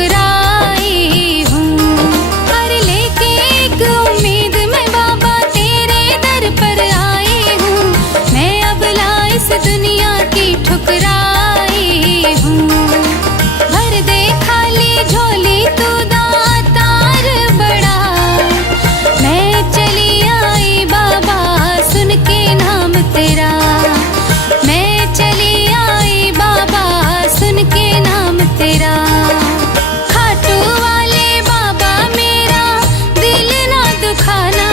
ठुकराई हूँ। हर लेके एक उम्मीद में बाबा तेरे दर पर आई हूँ। मैं अबला इस दुनिया की ठुकराई हूँ। भर दे खाली झोली तू दातार बड़ा। मैं चली आई बाबा सुन के नाम तेरा। मैं चली आई बाबा सुन के नाम तेरा। खाटू वाले बाबा मेरा दिल ना दुखाना।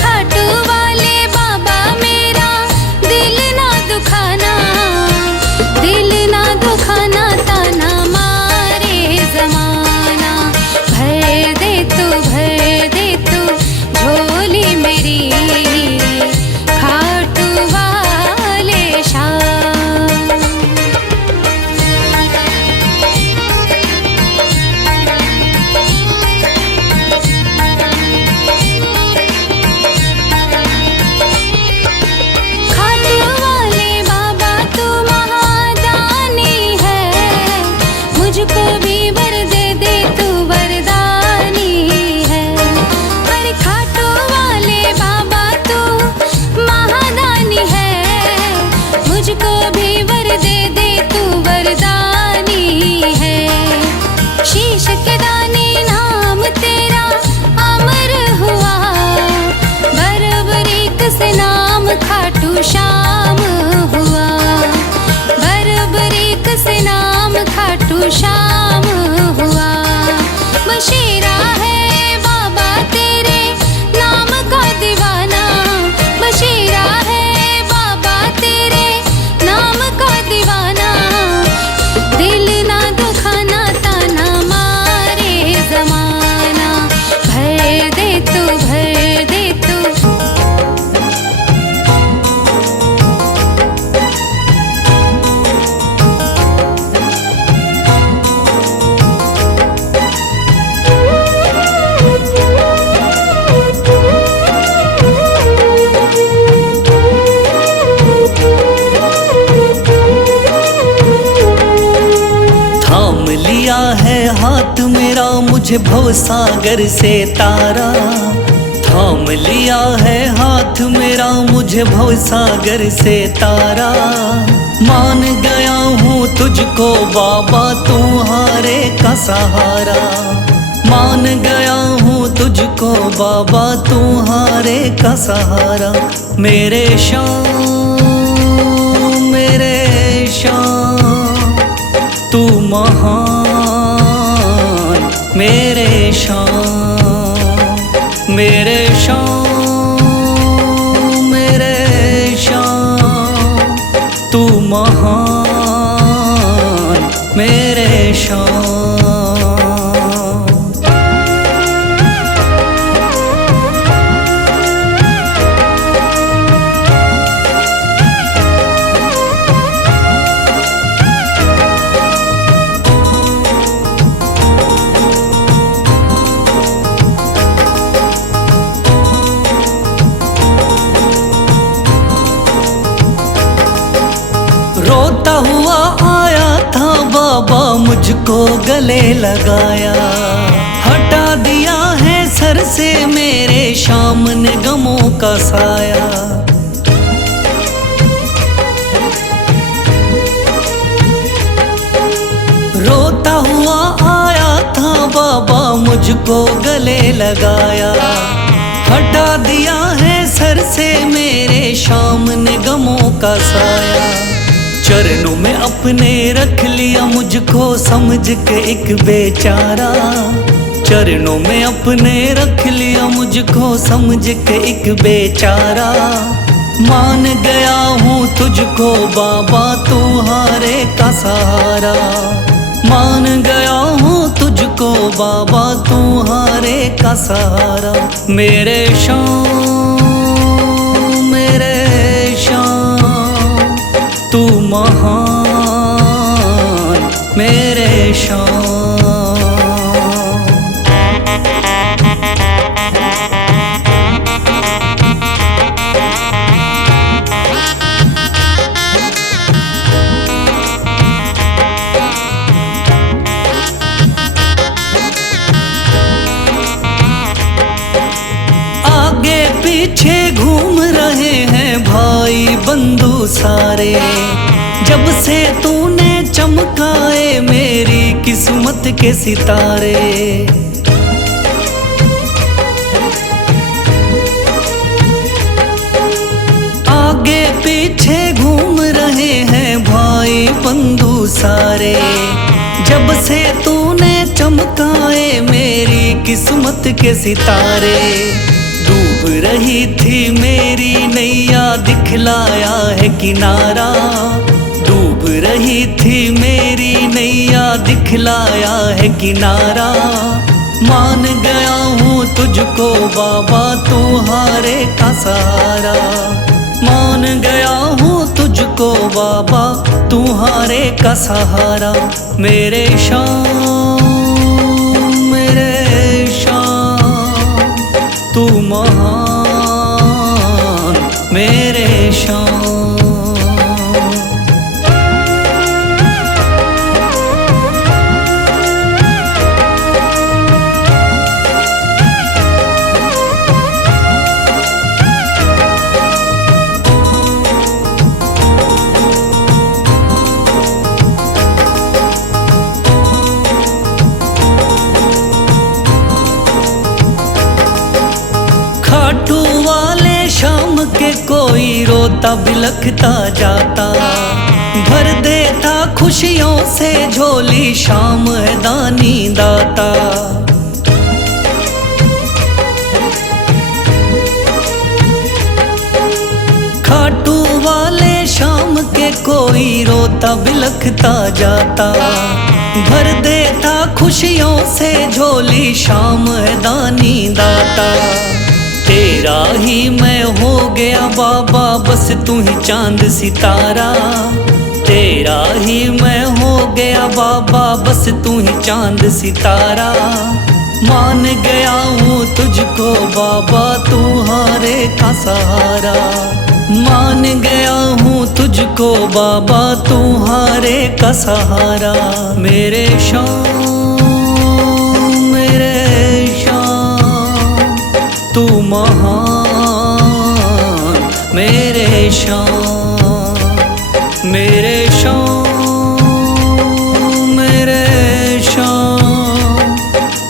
खाटू वाले बाबा मेरा दिल ना दुखाना। दिल ना दुखाना ताना मारे जमाना। भर दे तू झोली मेरी खाटू वाले शाह। खाटू वाले बाबा तू महादानी है। मुझको भी वर दे तू वरदानी है। अरे खाटू वाले बाबा तू महादानी है। मुझको भी वर दे तू वरदानी है। शीश के दानी नाम तेरा अमर हुआ। बरबरीक से नाम खाटू श्याम हुआ। बरबरीक से नाम खाटू श्याम हुआ। बशीरा है बाबा तेरे नाम का दीवाना। बशीरा है बाबा तेरे नाम का दीवाना। दिल ना दुखाना ताना मारे जमाना। भर दे तू थाम लिया है हाथ मेरा मुझे भवसागर से तारा। थाम लिया है हाथ मेरा मुझे भवसागर से तारा। मान गया हूँ तुझको बाबा तुम्हारे का सहारा। मान गया हूँ तुझको बाबा तुम्हारे का सहारा। मेरे शाम तू महान। मेरे शाम तू महान। मेरे शाम रोता हुआ आया था बाबा मुझको गले लगाया। हटा दिया है सर से मेरे शाम ने गमों का साया। रोता हुआ आया था बाबा मुझको गले लगाया। हटा दिया है सर से मेरे शाम ने गमों का साया। चरणों में अपने रख लिया मुझको समझ के एक बेचारा। चरणों में अपने रख लिया मुझको समझ के एक बेचारा। मान गया हूँ तुझको बाबा तुम्हारे का सहारा। मान गया हूँ तुझको बाबा तुम्हारे का सहारा। मेरे शाम तू महान। मेरे शाम सारे। जब से तूने चमकाए मेरी किस्मत के सितारे। आगे पीछे घूम रहे हैं भाई बंधु सारे। जब से तूने चमकाए मेरी किस्मत के सितारे। डूब रही थी मेरी नैया दिखलाया है किनारा। डूब रही थी मेरी नैया दिखलाया है किनारा। मान गया हूँ तुझको बाबा तुम्हारे का सहारा। मान गया हूँ तुझको बाबा तुम्हारे का सहारा। मेरे शाम मेरे शाम तू महान मेरे शाम। खाटू वाले शाम के कोई रोता बिलखता जाता। भर देता खुशियों से झोली शाम है दानी दाता। खाटू वाले शाम के कोई रोता बिलखता जाता। भर देता खुशियों से झोली शाम है दानी दाता। तेरा ही मैं हो गया बाबा बस तू ही चांद सितारा। तेरा ही मैं हो गया बाबा बस तू ही चांद सितारा। मान गया हूँ तुझको बाबा तुम्हारे का सहारा। मान गया हूँ तुझको बाबा तुम्हारे का सहारा। मेरे शाम मेरे शाम तू महान मेरे शाम। मेरे शाम मेरे शाम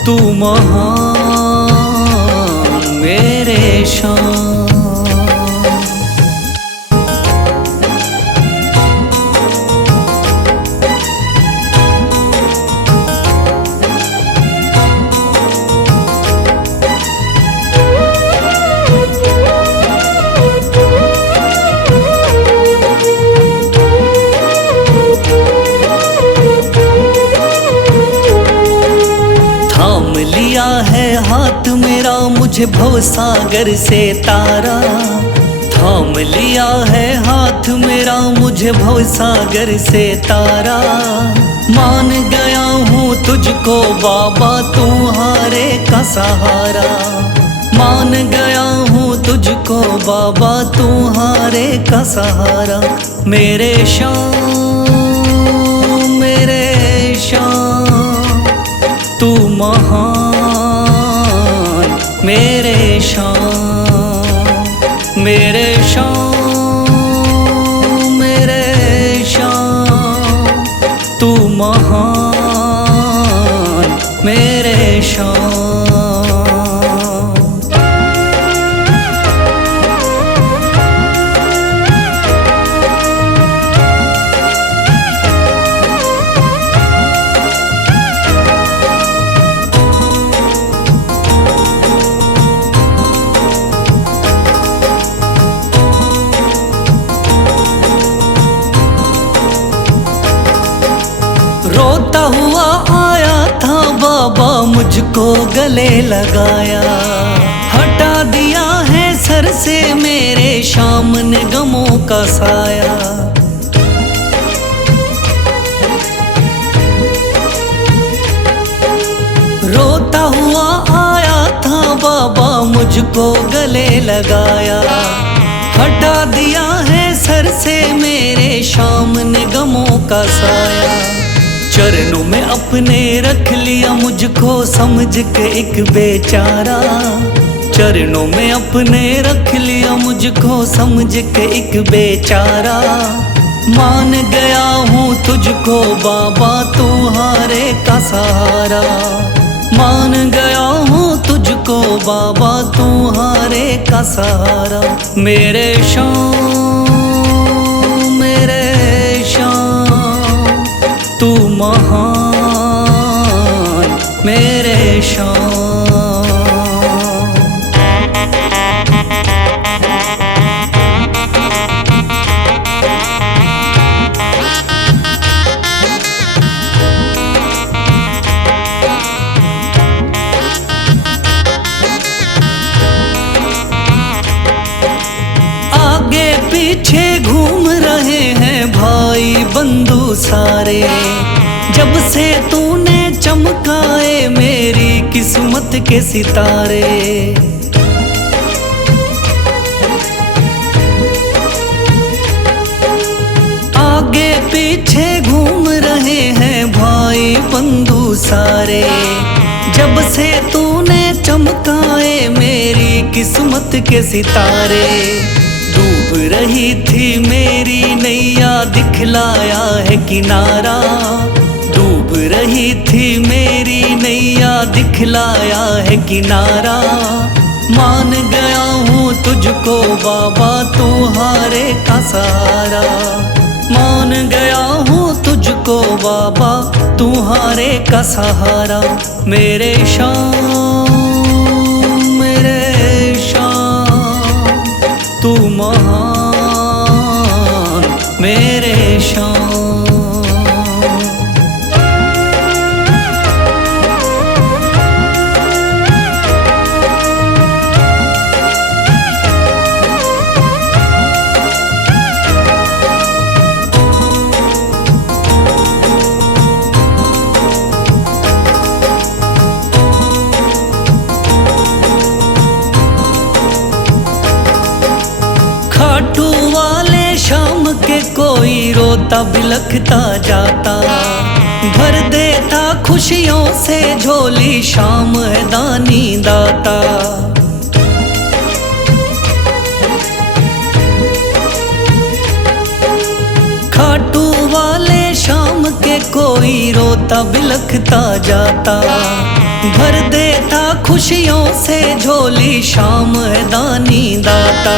तू महान मेरे शाम। लिया है हाथ मेरा मुझे भवसागर से तारा। थाम लिया है हाथ मेरा मुझे भवसागर से तारा। मान गया हूँ तुझको बाबा तुम्हारे का सहारा। मान गया हूँ तुझको बाबा तुम्हारे का सहारा। मेरे शाम मेरे शाम तू महान मेरे शाम। मेरे शाम मेरे शाम तू महान मेरे शाम। रोता हुआ आया था बाबा मुझको गले लगाया। हटा दिया है सर से मेरे शाम ने गमों का साया। रोता हुआ आया था बाबा मुझको गले लगाया। हटा दिया है सर से मेरे शाम ने गमों का साया। चरणों में अपने रख लिया मुझको समझ के एक बेचारा। चरणों में अपने रख लिया मुझको समझ के एक बेचारा। मान गया हूँ तुझको बाबा तुम्हारे का सहारा। मान गया हूँ तुझको बाबा तुम्हारे का सहारा। मेरे शाम तू महान मेरे शाम। पीछे घूम रहे हैं भाई बंधु सारे। जब से तूने चमकाए मेरी किस्मत के सितारे। आगे पीछे घूम रहे हैं भाई बंधु सारे। जब से तूने चमकाए मेरी किस्मत के सितारे। डूब रही थी मेरी नैया दिखलाया है किनारा। डूब रही थी मेरी नैया दिखलाया है किनारा। मान गया हूँ तुझको बाबा तुम्हारे का सहारा। मान गया हूँ तुझको बाबा तुम्हारे का सहारा। मेरे शाम तू महान मेरे शाम। खाटू वाले शाम के कोई रोता बिलखता जाता। भर देता खुशियों से झोली शाम है दानी दाता। खाटू वाले शाम के कोई रोता बिलखता जाता। भर देता खुशियों से झोली शाम है दानी दाता।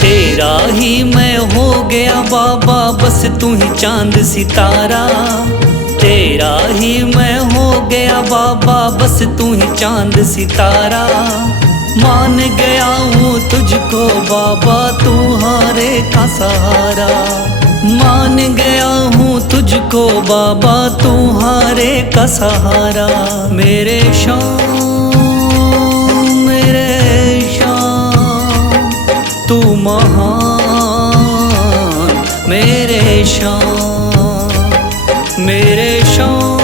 तेरा ही मैं हो गया बाबा बस तू ही चांद सितारा। तेरा ही मैं हो गया बाबा बस तू ही चांद सितारा। मान गया हूँ तुझको बाबा तुम्हारे का सहारा। मान गया हूँ तुझको बाबा तुम्हारे का सहारा। मेरे शाम तू महान मेरे शाम। मेरे शाम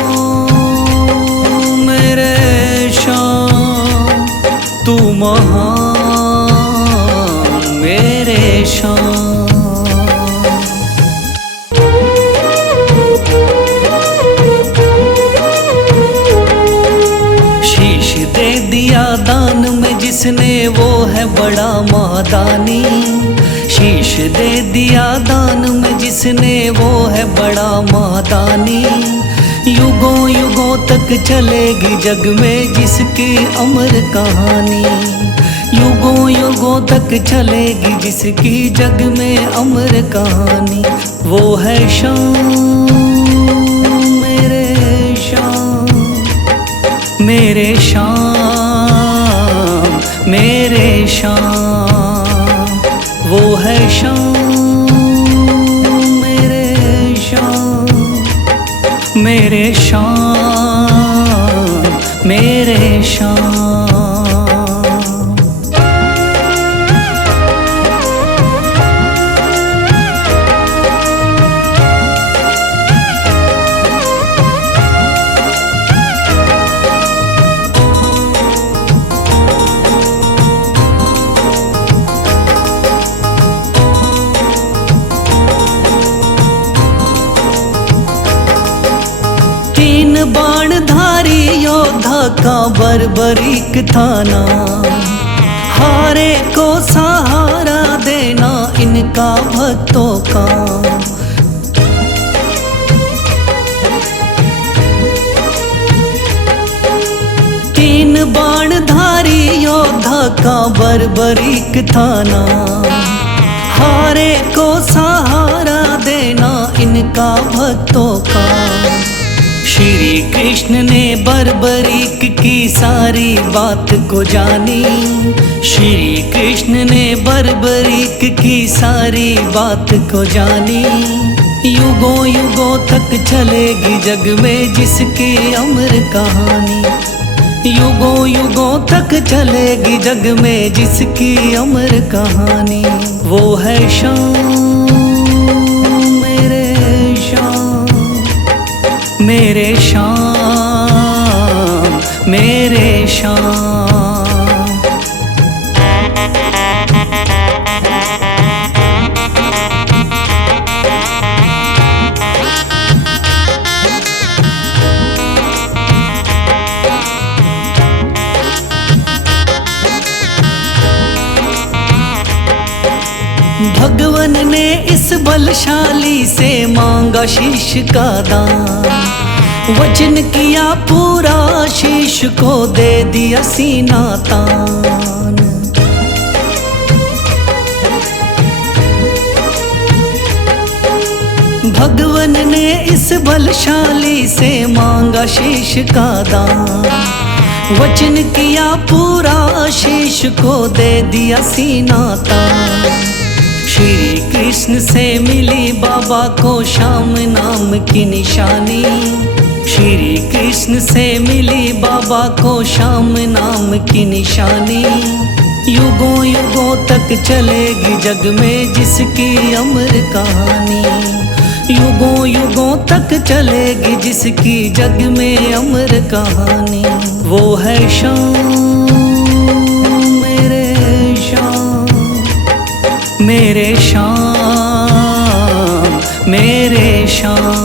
तू महान मेरे शाम। शीश दे दिया दान में जिसने वो है बड़ा महादानी। शीश दे दिया दान में जिसने वो है बड़ा महादानी। युगों युगों तक चलेगी जग में जिसकी अमर कहानी। युगों युगों तक चलेगी जिसकी जग में अमर कहानी। वो है शाम मेरे शाम मेरे शाम मेरे शाम। वो है शाम मेरे शाम मेरे शाम मेरे शाम। बाणधारी योद्धा का बर्बरीक था नाम। हारे को सहारा देना इनका भक्तों का। तीन बाणधारी योद्धा का बर्बरीक था नाम। हारे को सहारा देना इनका भक्तों का। श्री कृष्ण ने बर्बरीक की सारी बात को जानी। श्री कृष्ण ने बर्बरीक की सारी बात को जानी। युगों युगों तक चलेगी जग में जिसकी अमर कहानी। युगों युगों तक चलेगी जग में जिसकी अमर कहानी। वो है श्याम मेरे श्याम, मेरे श्याम मेरे श्याम। भगवन ने इस बलशाली से मांगा शीश का दान। वचन किया पूरा शीश को दे दिया सीना तान। भगवन ने इस बलशाली से मांगा शीश का दान। वचन किया पूरा शीश को दे दिया सीना तान। श्री कृष्ण से मिली बाबा को श्याम नाम की निशानी। श्री कृष्ण से मिली बाबा को श्याम नाम की निशानी। युगों युगों तक चलेगी जग में जिसकी अमर कहानी। युगों युगों तक चलेगी जिसकी जग में अमर कहानी। वो है श्याम मेरे श्याम, मेरे श्याम मेरे श्याम।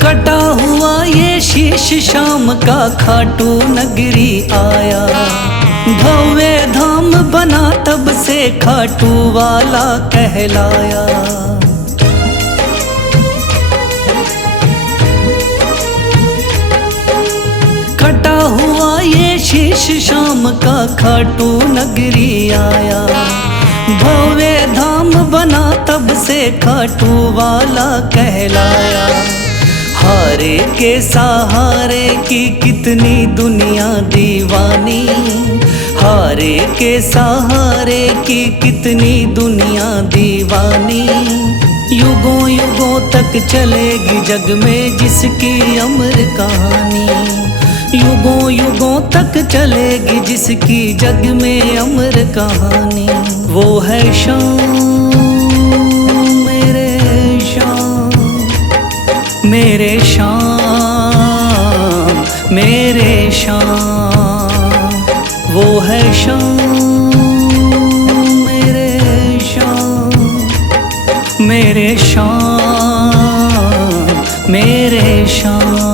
कटा हुआ ये शीश शाम का खाटू नगरी आया। भव्य धाम बना तब से खाटू वाला कहलाया। कटा हुआ ये शीश शाम का खाटू नगरी आया। भव्य धाम बना तब से खाटू वाला कहलाया। हारे के सहारे की कितनी दुनिया दीवानी। हारे के सहारे की कितनी दुनिया दीवानी। युगों युगों तक चलेगी जग में जिसकी अमर कहानी। युगों युगों तक चलेगी जिसकी जग में अमर कहानी। वो है श्याम मेरे श्याम, मेरे श्याम मेरे श्याम। वो है श्याम मेरे श्याम, मेरे श्याम मेरे श्याम।